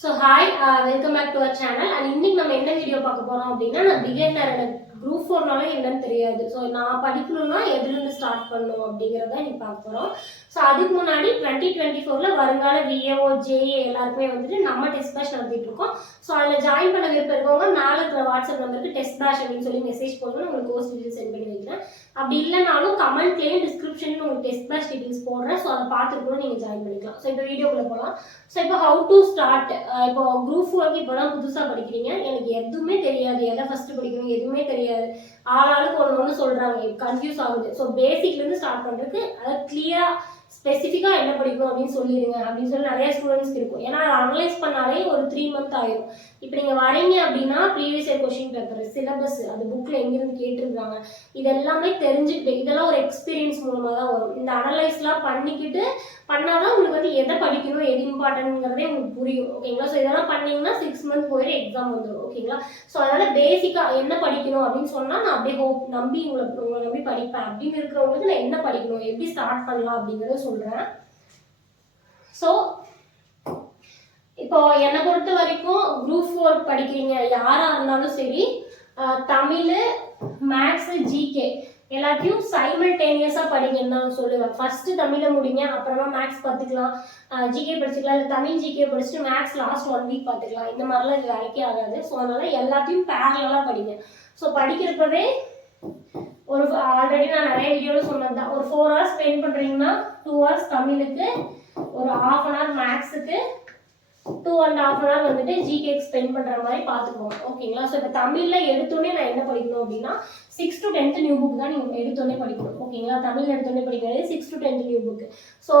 So hi, welcome back to our channel. And இன்னைக்கு நம்ம என்ன வீடியோ பார்க்க போறோம் அப்படின்னா நான் பிகினர் எனக்கு குரூப் 4னால என்னன்னு தெரியாது. ஸோ நான் படிக்கணும்னா எதுலேருந்து ஸ்டார்ட் பண்ணணும் அப்படிங்கிறத இன்னைக்கு பார்க்க போறோம். ஸோ அதுக்கு முன்னாடி 2024ல வருங்கால விஏஓ ஜேஏ எல்லாருக்குமே வந்துட்டு நம்ம டெஸ்ட் பேட்ச் நடத்திட்டு இருக்கோம். ஸோ அதில் ஜாயின் பண்ண விருப்பம் இருக்கவங்க மேலே இருக்கிற வாட்ஸ்அப் நம்பருக்கு டெஸ்ட் பேட்ச் அப்படின்னு சொல்லி மெசேஜ் போடுங்க, உங்களுக்கு கோர்ஸ் டீடைல்ஸ் சென்ட் பண்ணி வைக்கிறேன். அப்படி இல்லைனாலும் கமெண்ட்லேயும் டிஸ்கிரிப்ஷன்ல உங்களுக்கு டெஸ்ட் பேட்ச் டீடைல்ஸ் போடுறேன். ஸோ அதை பார்த்துட்டு கூட நீங்கள் ஜாயின் பண்ணிக்கலாம். ஸோ இப்போ வீடியோக்குள்ள போகலாம். ஸோ இப்போ ஹவு டு ஸ்டார்ட், இப்போ குரூப் 4க்கு இப்போ தான் புதுசாக படிக்கிறீங்க, எனக்கு எதுவுமே தெரியாது, எதை ஃபர்ஸ்ட் படிக்கணும் எதுவுமே தெரியாது, ஆளாளுக்கு ஒன்று சொல்கிறாங்க, கன்ஃபியூஸ் ஆகுது. ஸோ பேசிக்லேருந்து ஸ்டார்ட் பண்ணுறதுக்கு அதை கிளியராக ஸ்பெசிஃபிக்காக என்ன படிக்கணும் அப்படின்னு சொல்லிடுங்க அப்படின்னு சொல்லி நிறைய ஸ்டூடெண்ட்ஸ்க்கு இருக்கும். ஏன்னா அதை அனலைஸ் பண்ணாலே ஒரு 3 month ஆயிரும். இப்போ நீங்கள் வரீங்க அப்படின்னா previous year question paper, syllabus, அது புக்கில் எங்கேருந்து கேட்டிருக்காங்க, இது எல்லாமே தெரிஞ்சுக்கிட்டு, இதெல்லாம் ஒரு எக்ஸ்பீரியன்ஸ் மூலமாக தான் வரும். இந்த அனலைஸ்லாம் பண்ணிக்கிட்டு பண்ணாதான் உங்களுக்கு வந்து எதை படிக்கணும் எது இம்பார்ட்டன்ட்ங்கிறதே உங்களுக்கு புரியும். ஓகேங்களா? ஸோ இதெல்லாம் பண்ணீங்கன்னா 6 month போயிட்டு எக்ஸாம் வந்துடும். ஓகேங்களா? ஸோ அதனால பேசிக்காக என்ன படிக்கணும் அப்படின்னு சொன்னால் நான் அப்படியே நம்பி உங்களை நம்பி படிப்பேன் அப்படின்னு இருக்கிறவங்களுக்கு நான் என்ன படிக்கணும் எப்படி ஸ்டார்ட் பண்ணலாம் அப்படிங்கிறத சொல்கிறேன். ஸோ இப்போ என்னை பொறுத்த வரைக்கும் குரூப் 4 படிக்கிறீங்க யாராக இருந்தாலும் சரி, தமிழ், மேக்ஸ், ஜிகே எல்லாத்தையும் சைமல்டேனியஸாக படிங்கன்னு தான் சொல்லுவேன். ஃபர்ஸ்ட் தமிழை முடிங்க, அப்புறமா மேக்ஸ் பார்த்துக்கலாம், ஜிகே படிச்சுக்கலாம், இல்லை தமிழ் ஜிகே படிச்சுட்டு மேக்ஸ் லாஸ்ட் 1 week பார்த்துக்கலாம். இந்த மாதிரிலாம் இது வேலைக்கே ஆகாது. ஸோ அதனால எல்லாத்தையும் பேரலாக படிங்க. ஸோ படிக்கிறப்பவே ஒரு ஆல்ரெடி நான் நிறைய வீடியோவில் சொன்னது தான், ஒரு 4 hours ஸ்பெண்ட் பண்ணுறீங்கன்னா 2 hours தமிழுக்கு, ஒரு 1/2 hour மேக்ஸுக்கு, 2.5 hour வந்துட்டு ஜிகேக்கு ஸ்பெண்ட் பண்ணுற மாதிரி பார்த்துக்கோங்க. ஓகேங்களா? ஸோ இப்போ தமிழில் எடுத்தோடனே நான் என்ன படிக்கணும் அப்படின்னா 6 to 10th நியூ புக் தான் நீங்கள் எடுத்தோடனே படிக்கணும். ஓகேங்களா? தமிழ் எடுத்தோடனே படிக்கிறது 6 to 10th new book. So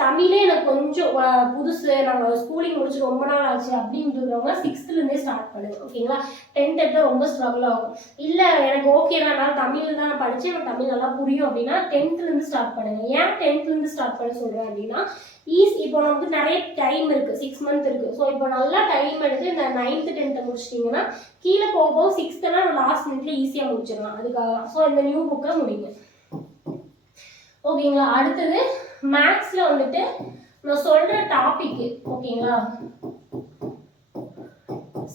தமிழே எனக்கு கொஞ்சம் புதுசு, நாங்கள் ஸ்கூலிங் முடிச்சு ரொம்ப நாள் ஆச்சு அப்படின்றவங்க 6thலேருந்தே ஸ்டார்ட் பண்ணுங்க. ஓகேங்களா? 10th எடுத்தால் ரொம்ப ஸ்ட்ரகிள் ஆகும். இல்லை எனக்கு ஓகே தான், நான் தமிழ் தான் படித்தேன், எனக்கு தமிழ் நல்லா புரியும் அப்படின்னா 10thலேருந்து ஸ்டார்ட் பண்ணுங்க. ஏன் 10thலேருந்து ஸ்டார்ட் பண்ண சொல்கிறேன் அப்படின்னா இப்போ நமக்கு நிறைய டைம் இருக்குது, 6 month இருக்குது. ஸோ இப்போ நல்லா டைம் எடுத்து இந்த 9th 10th முடிச்சிட்டிங்கன்னா கீழே போக 6th லாஸ்ட் மினிட்ல ஈஸியாக முடிச்சிடலாம். அதுக்காக ஸோ இந்த நியூ புக்கை முடிங்க. ஓகேங்களா? அடுத்தது மேக்ஸில் வந்துட்டு நான் சொல்கிற டாபிக், ஓகேங்களா,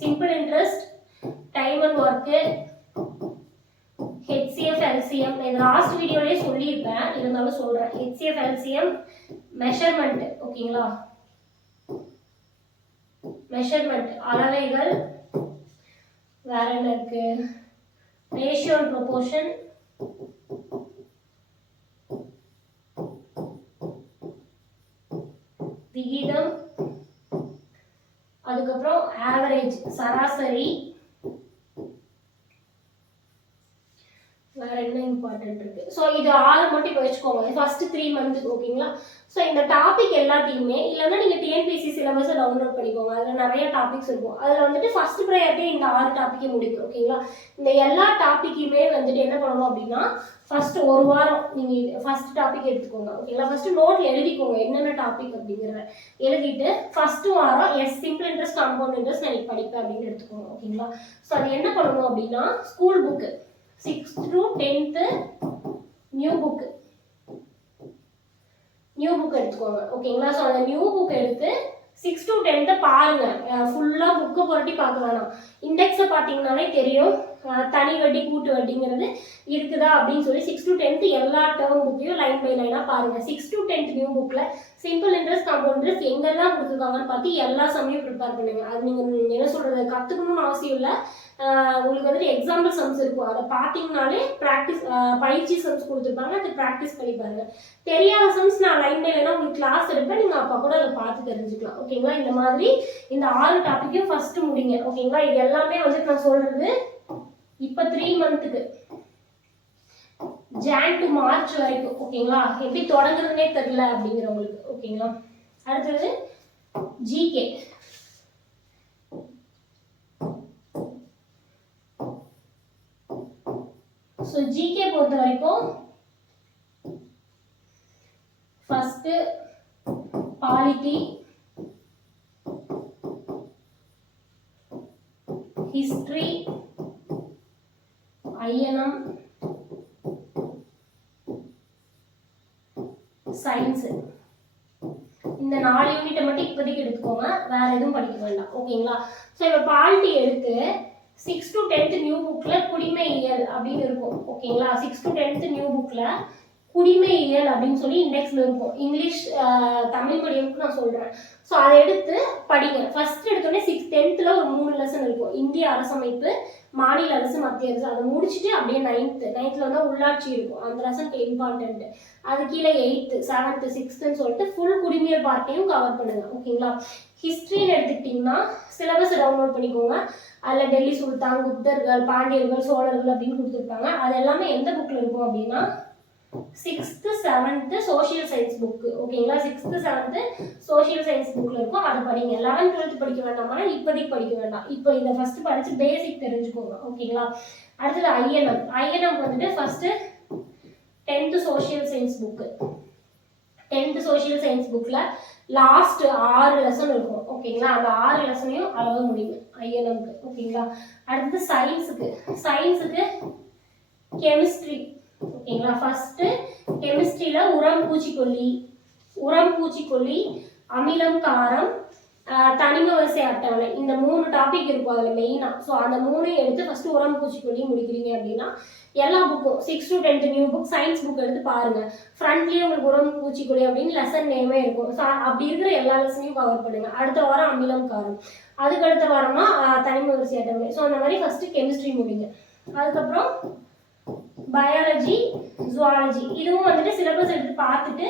simple interest, time and work, HCF LCM, இந்த லாஸ்ட் வீடியோலேயே சொல்லியிருப்பேன், இருந்தாலும் சொல்கிறேன். HCF LCM, மெஷர்மெண்ட், ஓகேங்களா, மெஷர்மெண்ட் அளவைகள், வேற என்ன இருக்கு, ரேஷியோ அண்ட் ப்ரொபோர்ஷன், விகிதம், அதுக்கப்புறம் ஆவரேஜ் சராசரி, வேற என்ன இம்பார்ட்டன்ட் இருக்கு. ஸோ இது 6 மட்டும் இப்போ வச்சுக்கோங்க ஃபர்ஸ்ட் 3 month. ஓகேங்களா? ஸோ இந்த டாபிக் எல்லாத்தையுமே, இல்லைன்னா நீங்கள் டிஎன்பிஎஸ்சி சிலபஸை டவுன்லோட் பண்ணிக்கோங்க, அதில் நிறைய டாபிக்ஸ் இருக்கும். அதில் வந்துட்டு ஃபர்ஸ்ட் ப்ரையாரிட்டியே இந்த 6 டாப்பிக்கே முடிக்கும். ஓகேங்களா? இந்த எல்லா டாப்பிக்குமே வந்துட்டு என்ன பண்ணணும் அப்படின்னா ஃபர்ஸ்ட் 1 வாரம் நீங்கள் ஃபர்ஸ்ட் டாபிக் எடுத்துக்கோங்க. ஓகேங்களா? ஃபர்ஸ்ட் நோட்ல எழுதிக்கோங்க என்னென்ன டாபிக் அப்படிங்கிறத எழுதிட்டு ஃபர்ஸ்ட் வாரம் சிம்பிள் இன்ட்ரெஸ்ட், காம்பவுண்ட் இன்ட்ரெஸ்ட் நான் எனக்கு படிப்பேன் அப்படின்னு எடுத்துக்கோங்க. ஓகேங்களா? ஸோ அது என்ன பண்ணணும் அப்படின்னா school book 6th to 10th new book எடுத்துக்கோங்க. ஓகேங்களா? ஸோ அந்த நியூ புக் எடுத்து 6 to 10th பாருங்க, ஃபுல்லாக புக்கை புரட்டி பார்க்க வேணாம். இண்டெக்ஸை பார்த்தீங்கன்னாலே தெரியும் தனி வட்டி கூட்டு வட்டிங்கிறது இருக்குதா அப்படின்னு சொல்லி 6 to 10th எல்லா டேர்ம் புக்கையும் லைன் பை லைனாக பாருங்க. 6 to 10th நியூ புக்கில் சிம்பிள் இன்ட்ரெஸ்ட், காம்பவுண்ட் இன்ட்ரெஸ்ட் எங்கெல்லாம் கொடுத்துருக்காங்கன்னு பார்த்து எல்லா சம்மையும் ப்ரிப்பேர் பண்ணுங்க. அது நீங்கள் என்ன சொல்கிறது, கற்றுக்கணும்னு அவசியம் இல்லை, உங்களுக்கு வந்துட்டு எக்ஸாம்பிள் சம்ஸ் இருக்கும், அதை பார்த்தீங்கனாலே ப்ராக்டிஸ், பயிற்சி சம்ஸ் கொடுத்துருப்பாங்க, அதை ப்ராக்டிஸ் பண்ணி பாருங்க. தெரியாத சம்ஸ் நான் லைன் பை லைனாக உங்களுக்கு கிளாஸ் எடுப்பேன், நீங்கள் அப்போ கூட அதை பார்த்து தெரிஞ்சுக்கலாம். ஓகேங்களா? இந்த மாதிரி இந்த 6 டாப்பிக்கையும் ஃபர்ஸ்ட் முடிங்க. ஓகேங்களா? இது எல்லாமே வந்துட்டு நான் சொல்றது இப்போ 3 monthக்கு, Jan to March வரைக்கும். ஓகேங்களா? எப்படி தொடங்குறதுனே தெரியல அப்படிங்கிறவங்களுக்கு. ஓகேங்களா? அடுத்தது ஜிகே. ஸோ ஜிகே பொறுத்த வரைக்கும் first polity, history, INM, science, இந்த 4 யூனிட்டை மட்டும் இப்போதைக்கு எடுத்துக்கோங்க, வேற எதுவும் படிக்க வேண்டாம். ஓகேங்களா? ஸோ இப்போ பாலிட்டி எடுத்து 6 to 10th நியூ புக்கில் குடிமையியல் அப்படின்னு இருக்கும். ஓகேங்களா? 6 to 10th நியூ புக்கில் குடிமையியல் அப்படின்னு சொல்லி இண்டெக்ஸில் இருக்கும். இங்கிலீஷ் தமிழ் மீடியமுக்கு நான் சொல்கிறேன். ஸோ அதை எடுத்து படிங்க. ஃபர்ஸ்ட் எடுத்தோடனே 10th ஒரு 3 லெசன் இருக்கும். இந்திய அரசமைப்பு, மாநில அரசு, மத்திய அரசு. அதை முடிச்சுட்டு அப்படியே 9th வந்து உள்ளாட்சி இருக்கும். அந்த லெசன் இம்பார்ட்டன்ட். அது கீழே 8th 7th 6th சொல்லிட்டு ஃபுல் குடிமையல் பார்ட்டையும் கவர் பண்ணுங்க. ஓகேங்களா? ஹிஸ்ட்ரின்னு எடுத்துக்கிட்டிங்கன்னா சிலபஸ் டவுன்லோட் பண்ணிக்கோங்க. அதில் டெல்லி சுல்தான், குப்தர்கள், பாண்டியர்கள், சோழர்கள் அப்படின்னு கொடுத்துருப்பாங்க. அது எல்லாமே எந்த புக்கில் இருக்கும் அப்படின்னா 6th 7th social science book. ஓகேங்களா? 6th 7th சோஷியல் சயின்ஸ் புக்கில் இருக்கும். அதை படிங்க. 11th 12th படிக்க வேண்டாமா? இப்போதைக்கு படிக்க வேண்டாம். இப்போ இதை ஃபர்ஸ்ட் படிச்சு பேசிக் தெரிஞ்சுக்கோங்க. ஓகேங்களா? அடுத்தது ஐஎன்எம் வந்துட்டு first 10th social science book. 10th social science புக்கில் லாஸ்ட் 6 லெசன் இருக்கும். ஓகேங்களா? அந்த 6 லெசனையும் அளவு முடியும் ஐஎன்எம்க்கு. ஓகேங்களா? அடுத்தது சயின்ஸுக்கு கெமிஸ்ட்ரி. ஓகேங்களா? ஃபர்ஸ்ட் கெமிஸ்ட்ரியில உரம் பூச்சிக்கொல்லி, அமிலம், காரம், தனிம வரிசை அட்டவணை, இந்த 3 டாபிக் இருக்கும் அதில் மெயினா. ஸோ அந்த 3 எடுத்து ஃபர்ஸ்ட் உரம் பூச்சிக்கொல்லி முடிக்கிறீங்க அப்படின்னா எல்லா புக்கும் 6 to 10th new book science book எடுத்து பாருங்க. ஃப்ரண்ட்லேயே உங்களுக்கு உரம் பூச்சிக்கொல்லி அப்படின்னு லெசன் நேமே இருக்கும். ஸோ அப்படி இருக்கிற எல்லா லெசனையும் கவர் பண்ணுங்க. அடுத்த வாரம் அமிலம், காரம், அதுக்கு அடுத்த வாரமா தனிம வரிசை அட்டவணை. ஸோ அந்த மாதிரி ஃபர்ஸ்ட் கெமிஸ்ட்ரி முடிங்க. அதுக்கப்புறம் பயாலஜி, ஜுவாலஜி, இதுவும் வந்துட்டு சிலபஸ் எடுத்து பார்த்துட்டு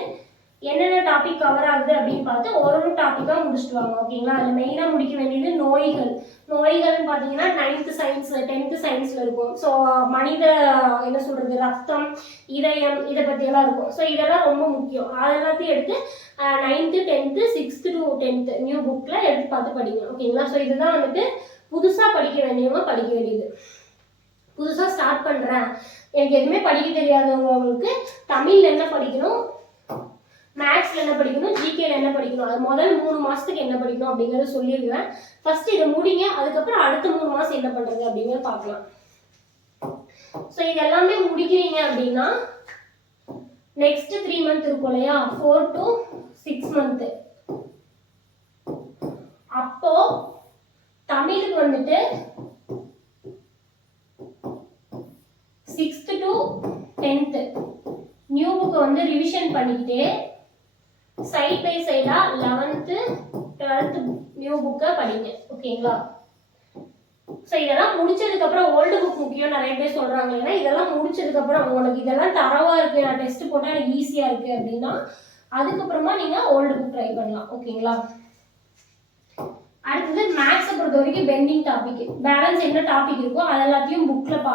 என்னென்ன டாபிக் கவர் ஆகுது அப்படின்னு பார்த்து ஒரு டாப்பிக்காக முடிச்சுட்டு வாங்க. ஓகேங்களா? அதில் மெயினாக முடிக்க வேண்டியது நோய்கள்னு பார்த்தீங்கன்னா 9th சயின்ஸ் 10th சயின்ஸில் இருக்கும். ஸோ மனித என்ன சொல்கிறது, ரத்தம், இதயம், இதை பற்றியெல்லாம் இருக்கும். ஸோ இதெல்லாம் ரொம்ப முக்கியம். அதெல்லாத்தையும் எடுத்து 9th 10th 6th to 10th new புக்கில் எடுத்து பார்த்து படிங்க. ஓகேங்களா? ஸோ இதுதான் வந்துட்டு புதுசாக படிக்க வேண்டியவங்க படிக்க வேண்டியது. புதுசாக ஸ்டார்ட் பண்ணுறேன், எனக்கு எதுவுமே படிக்க தெரியாதவங்களுக்கு தமிழில் என்ன படிக்கணும், மேக்ஸில் என்ன படிக்கணும், ஜிகேல என்ன படிக்கணும், அது முதல் 3 மாதத்துக்கு என்ன படிக்கணும் அப்படிங்கிறத சொல்லிடுவேன். ஃபர்ஸ்ட் இதை முடிங்க. அதுக்கப்புறம் அடுத்த 3 மாதம் என்ன பண்ணுறது அப்படிங்கிறத பார்க்கலாம். ஸோ இது எல்லாமே முடிக்கிறீங்க அப்படின்னா நெக்ஸ்ட் 3 மந்த் இருக்கும் இல்லையா, 4 to 6 மந்த். அப்போ தமிழுக்கு வந்துட்டு 6th to 10th நியூ புக்கை வந்து ரிவிஷன் பண்ணிக்கிட்டே சைட் பை சைடா 11th 12th நியூ புக்கை படிங்க. ஓகேங்களா? ஸோ இதெல்லாம் முடிச்சதுக்கப்புறம் ஓல்டு புக் முக்கியம் நிறைய பேர் சொல்கிறாங்க. ஏன்னா இதெல்லாம் முடிச்சதுக்கப்புறம் உங்களுக்கு இதெல்லாம் தரவாக இருக்குது, நான் டெஸ்ட் போட்டால் எனக்கு ஈஸியாக இருக்குது அப்படின்னா அதுக்கப்புறமா நீங்கள் ஓல்டு புக் ட்ரை பண்ணலாம். ஓகேங்களா? அடுத்தது மேக்ஸை பொறுத்த வரைக்கும் பெண்டிங் டாபிக், பேலன்ஸ் என்ன டாபிக் இருக்கோ அது எல்லாத்தையும் புக்கில்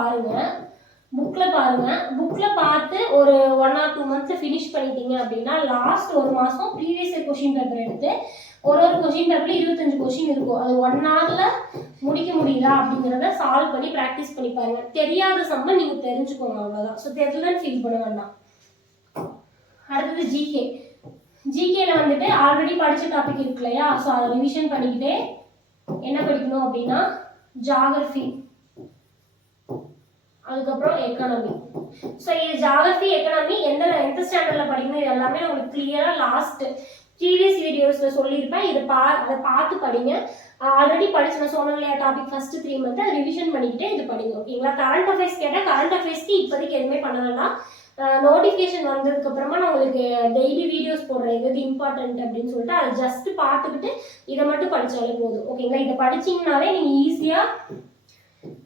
பார்த்து ஒரு 1 or 2 months ஃபினிஷ் பண்ணிட்டீங்க அப்படின்னா லாஸ்ட் 1 மாதம் ப்ரீவியஸ் இயர் கொஷின் பேப்பர் எடுத்து ஒரு கொஷின் பேப்பர்ல 25 கொஷின் இருக்கும். அது 1 hourல முடிக்க முடியுதா அப்படிங்கிறத சால்வ் பண்ணி ப்ராக்டிஸ் பண்ணி பாருங்க. தெரியாத சம்ம நீங்க தெரிஞ்சுக்கோங்க, அவ்வளோதான். ஸோ தெரியலன்னு ஃபீல் பண்ண வேண்டாம். அடுத்தது ஜிகேல வந்துட்டு ஆல்ரெடி படிச்ச டாபிக் இருக்கு இல்லையா, ஸோ அதை ரிவிஷன் பண்ணிக்கிட்டே என்ன படிக்கணும் அப்படின்னா ஜியோகிராஃபி, அதுக்கப்புறம் எக்கானமி. ஸோ இது ஜியோகிராஃபி, எக்கானமி எந்த ஸ்டாண்டர்டில் படிக்கணும் இது எல்லாமே உங்களுக்கு கிளியராக லாஸ்ட் ப்ரீவியஸ் வீடியோஸில் சொல்லியிருப்பேன். அதை பார்த்து படிங்க. ஆல்ரெடி படிச்சு நான் சொன்ன இல்லையா டாபிக் ஃபர்ஸ்ட் 3 month அதை ரிவிஷன் பண்ணிக்கிட்டே இது படிங்க. ஓகேங்களா? கரண்ட் அஃபேர்ஸ் கேட்டால் கரண்ட் அஃபேர்ஸ்க்கு இப்போதைக்கு எதுவுமே பண்ண வேண்டாம். நோட்டிஃபிகேஷன் வந்ததுக்கு அப்புறமா நான் உங்களுக்கு டெய்லி வீடியோஸ் போடுறேன் எது இம்பார்ட்டன்ட் அப்படின்னு சொல்லிட்டு அதை ஜஸ்ட் பார்த்துக்கிட்டு இதை மட்டும் படித்தாலே போதும். ஓகேங்களா? இதை படிச்சிங்கனாலே நீங்கள் ஈஸியாக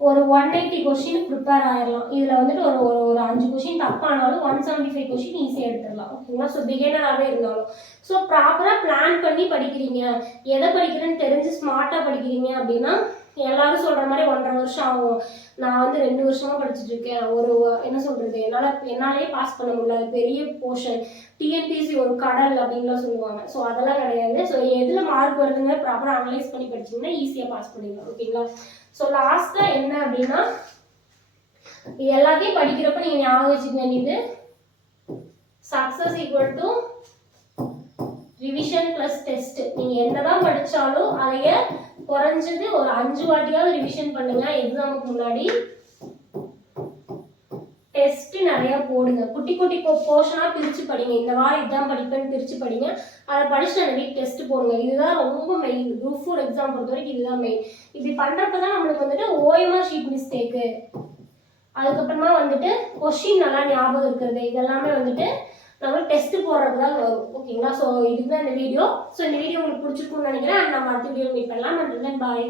ஒரு 180 கொஸ்டின் ப்ரிப்பேர் ஆயிடலாம். இதில் வந்துட்டு ஒரு 5 கொஸ்டின் தப்பானாலும் 175 கொஸ்டின் ஈஸியாக எடுத்துடலாம். ஓகேங்களா? ஸோ பிகினராகவே இருந்தாலும் ஸோ ப்ராப்பராக பிளான் பண்ணி படிக்கிறீங்க, எதை படிக்கிறேன்னு தெரிஞ்சு ஸ்மார்ட்டாக படிக்கிறீங்க அப்படின்னா எல்லாரும் சொல்கிற மாதிரி 1.5 வருஷம் ஆகும். நான் வந்து 2 வருஷமாக படிச்சுட்டு இருக்கேன், என்ன சொல்கிறது, என்னாலேயே பாஸ் பண்ண முடியல, பெரிய போர்ஷன், டிஎன்பிசி ஒரு கடல் அப்படின்லாம் சொல்லுவாங்க. ஸோ அதெல்லாம் கிடையாது. ஸோ எதில் மார்க் வருதுங்க ப்ராப்பராக அனலைஸ் பண்ணி படிச்சிங்கன்னா ஈஸியாக பாஸ் பண்ணிடலாம். ஓகேங்களா? ஸோ லாஸ்ட்டாக என்ன அப்படின்னா இது எல்லாத்தையும் படிக்கிறப்ப நீங்கள் ஞாபகம் வச்சுக்க வேண்டியது success equal to revision plus test. நீங்கள் என்னதான் படித்தாலும் அதைய குறைஞ்சது ஒரு 5 வாட்டியாவது ரிவிஷன் பண்ணுங்க எக்ஸாமுக்கு முன்னாடி. டெஸ்ட் நிறைய போடுங்க. குட்டி குட்டி போர்ஷனாக பிரித்து படிங்க. இந்த வாரம் இதுதான் படிப்பேன்னு பிரித்து படிங்க. அதை படிச்சுட்டு அந்த வீக் டெஸ்ட் போடுங்க. இதுதான் ரொம்ப மெயின். குரூப் 4 எக்ஸாம் பொறுத்த வரைக்கும் இதுதான் மெயின். இப்படி பண்ணுறப்ப தான் நம்மளுக்கு வந்துட்டு ஓஎம்ஆர் ஷீட் மிஸ்டேக்கு, அதுக்கப்புறமா வந்துட்டு கொஸ்டின் நல்லா ஞாபகம் இருக்கிறது, இதெல்லாமே வந்துட்டு நம்ம டெஸ்ட் போடுறது தான் வரும். ஓகேங்களா? ஸோ இதுதான் இந்த வீடியோ. ஸோ இந்த வீடியோ உங்களுக்கு பிடிச்சிருக்கும்னு நினைக்கிறேன். நம்ம அடுத்த வீடியோ மீட் பண்ணலாம். And then bye.